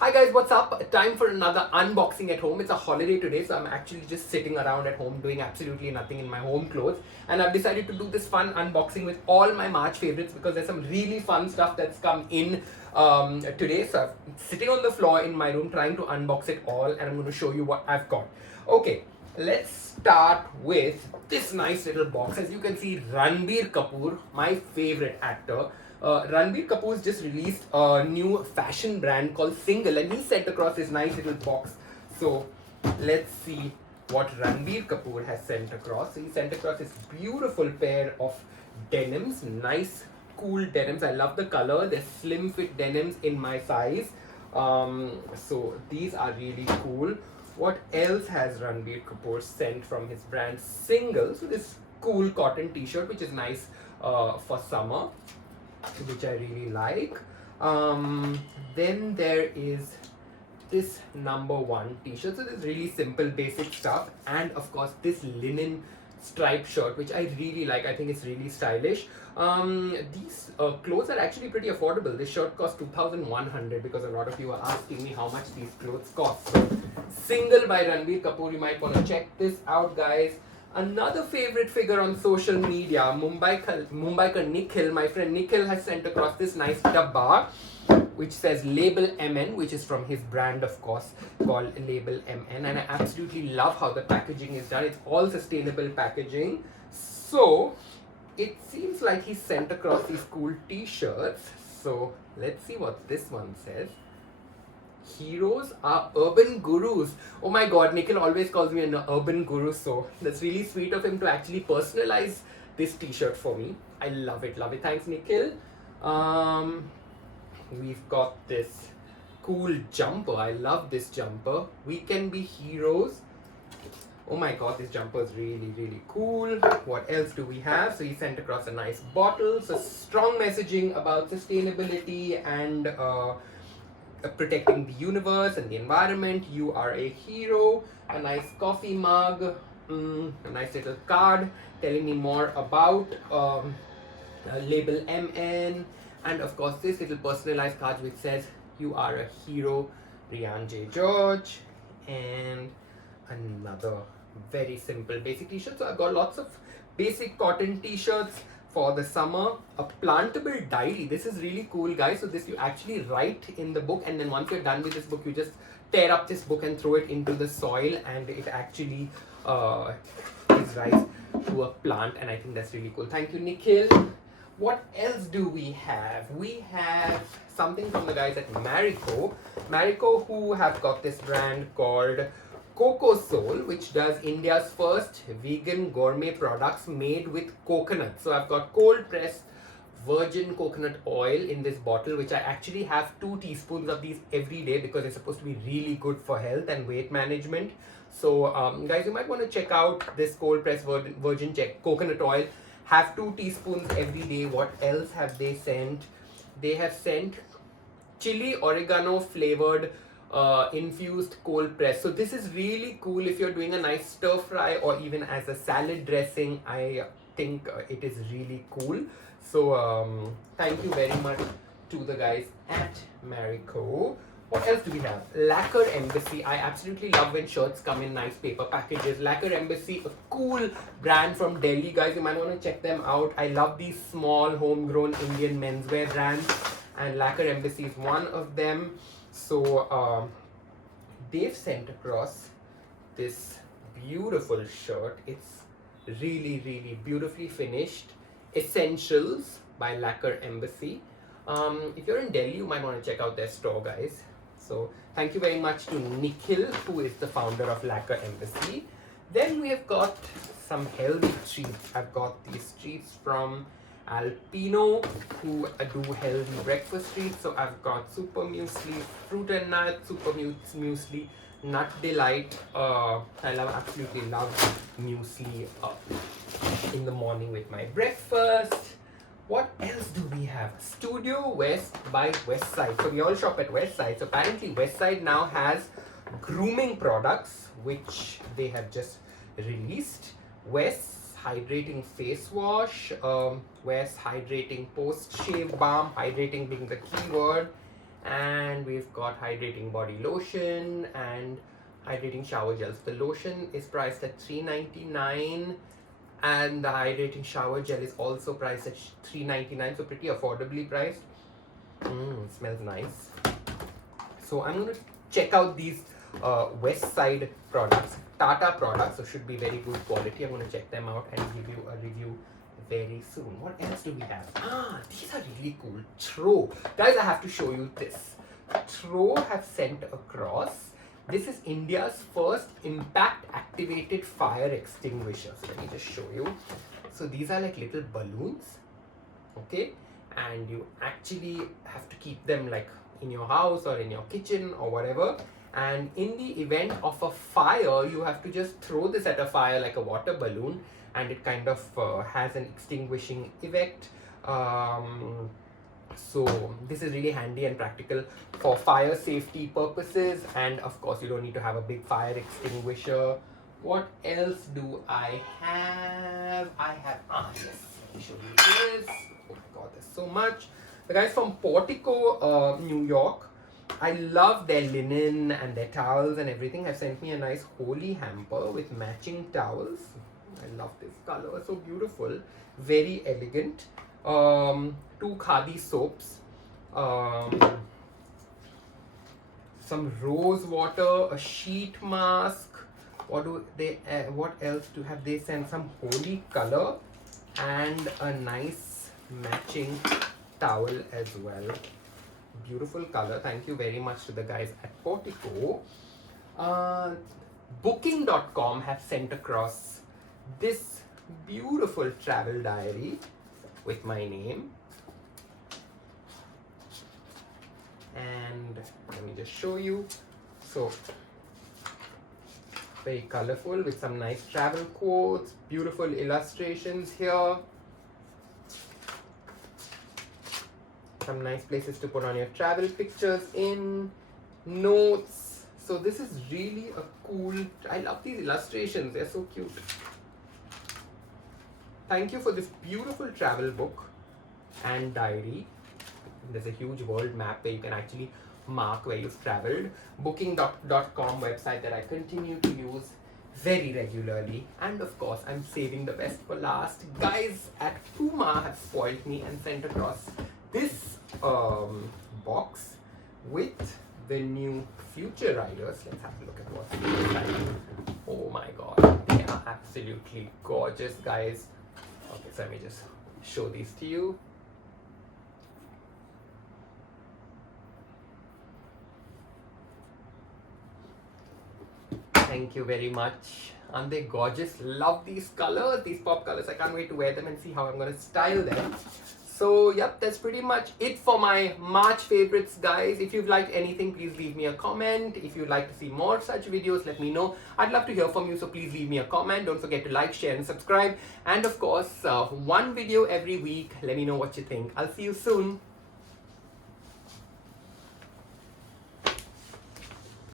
Hi guys, what's up? Time for another unboxing at home. It's a holiday today, so I'm actually just sitting around at home doing absolutely nothing in my home clothes. And I've decided to do this fun unboxing with all my March favorites because there's some really fun stuff that's come in today. So I'm sitting on the floor in my room trying to unbox it all, and I'm going to show you what I've got. Okay, let's start with this nice little box. As you can see, Ranbir Kapoor, my favorite actor. Ranbir Kapoor's just released a new fashion brand called Single, and he sent across this nice little box. So let's see what Ranbir Kapoor has sent across. So he sent across this beautiful pair of denims, nice, cool denims. I love the color. They're slim fit denims in my size. So these are really cool. What else has Ranbir Kapoor sent from his brand Single? So this cool cotton t-shirt, which is nice for summer, which I really like. Then there is this #1 t-shirt. So this is really simple, basic stuff, and of course this linen striped shirt, which I really like. I think it's really stylish. These clothes are actually pretty affordable. This shirt costs 2,100 because a lot of you are asking me how much these clothes cost. So, Single by Ranbir Kapoor. You might want to check this out, guys. Another favorite figure on social media, Mumbaikar Nikhil, my friend Nikhil, has sent across this nice dabba which says Label MN, which is from his brand, of course, called Label MN. And I absolutely love how the packaging is done. It's all sustainable packaging. So it seems like he sent across these cool t-shirts. So let's see what this one says. Heroes are urban gurus. Oh my god, Nikhil always calls me an urban guru, so that's really sweet of him to actually personalize this t-shirt for me. I love it, love it. Thanks, Nikhil. We've got this cool jumper. I love this jumper. We can be heroes. Oh my god, this jumper is really, really cool. What else do we have? So he sent across a nice bottle. So strong messaging about sustainability and protecting the universe and the environment. You are a hero. A nice coffee mug, a nice little card telling me more about Label MN, and of course this little personalized card which says you are a hero, Riaan J. George, and another very simple basic t-shirt. So I've got lots of basic cotton t-shirts for the summer. A plantable diary. This is really cool, guys. So this you actually write in the book, and then once you're done with this book, you just tear up this book and throw it into the soil, and it actually gives rise to a plant, and I think that's really cool. Thank you, Nikhil. What else do we have? We have something from the guys at Marico, who have got this brand called Coco Sol, which does India's first vegan gourmet products made with coconut. So I've got cold pressed virgin coconut oil in this bottle, which I actually have 2 teaspoons of these every day because it's supposed to be really good for health and weight management. So guys, you might want to check out this cold pressed virgin coconut oil. Have 2 teaspoons every day. What else have they sent? They have sent chili oregano flavored infused cold press. So this is really cool if you're doing a nice stir fry or even as a salad dressing. I think it is really cool. So thank you very much to the guys at Marico. What else do we have? Lacquer Embassy. I absolutely love when shirts come in nice paper packages. Lacquer Embassy, a cool brand from Delhi, guys. You might want to check them out. I love these small homegrown Indian menswear brands, and Lacquer Embassy is one of them. So they've sent across this beautiful shirt. It's really, really beautifully finished. Essentials by Lacquer Embassy. If you're in Delhi, you might want to check out their store, guys. So thank you very much to Nikhil, who is the founder of Lacquer Embassy. Then we have got some healthy treats. I've got these treats from Alpino, who do healthy breakfast treats. So I've got Super Muesli, Fruit and Nut, Super Muesli, Nut Delight. I absolutely love muesli in the morning with my breakfast. What else do we have? Studio West by Westside. So we all shop at Westside. So apparently Westside now has grooming products which they have just released. West's hydrating face wash, West's hydrating post shave balm, hydrating being the key word, And we've got hydrating body lotion and hydrating shower gels. The lotion is priced at $3.99 and the hydrating shower gel is also priced at $3.99, so pretty affordably priced. Smells nice. So I'm going to check out these Westside products, Tata products, so should be very good quality. I'm going to check them out and give you a review very soon. What else do we have? These are really cool. Tro. Guys, I have to show you this. Tro have sent across. This is India's first impact activated fire extinguishers. Let me just show you. So these are like little balloons, okay? And you actually have to keep them like in your house or in your kitchen or whatever. And in the event of a fire, you have to just throw this at a fire like a water balloon, and it kind of has an extinguishing effect. So this is really handy and practical for fire safety purposes, and of course you don't need to have a big fire extinguisher. What else do I have? Yes, let me show you this. Oh my god, there's so much. The guys from Portico, New York, I love their linen and their towels and everything, have sent me a nice holy hamper with matching towels. I love this color, so beautiful, very elegant. 2 khadi soaps, some rose water, a sheet mask. What else have they sent? Some holy color and a nice matching towel as well. Beautiful color. Thank you very much to the guys at Portico. Booking.com have sent across this beautiful travel diary with my name. And let me just show you. So very colorful with some nice travel quotes, beautiful illustrations here. Some nice places to put on your travel pictures in, notes. So this is really a cool, I love these illustrations, they're so cute. Thank you for this beautiful travel book and diary. There's a huge world map where you can actually mark where you've traveled. Booking.com website that I continue to use very regularly. And of course, I'm saving the best for last. Guys at Puma have spoiled me and sent across this box with the new Future Riders. Let's have a look at what's inside. Oh my god, they are absolutely gorgeous, guys. Okay, so let me just show these to you. Thank you very much. Aren't they gorgeous? Love these colors, these pop colors. I can't wait to wear them and see how I'm going to style them. So yep, that's pretty much it for my March favorites, guys. If you've liked anything, please leave me a comment. If you'd like to see more such videos, let me know. I'd love to hear from you, so please leave me a comment. Don't forget to like, share and subscribe. And of course, one video every week. Let me know what you think. I'll see you soon.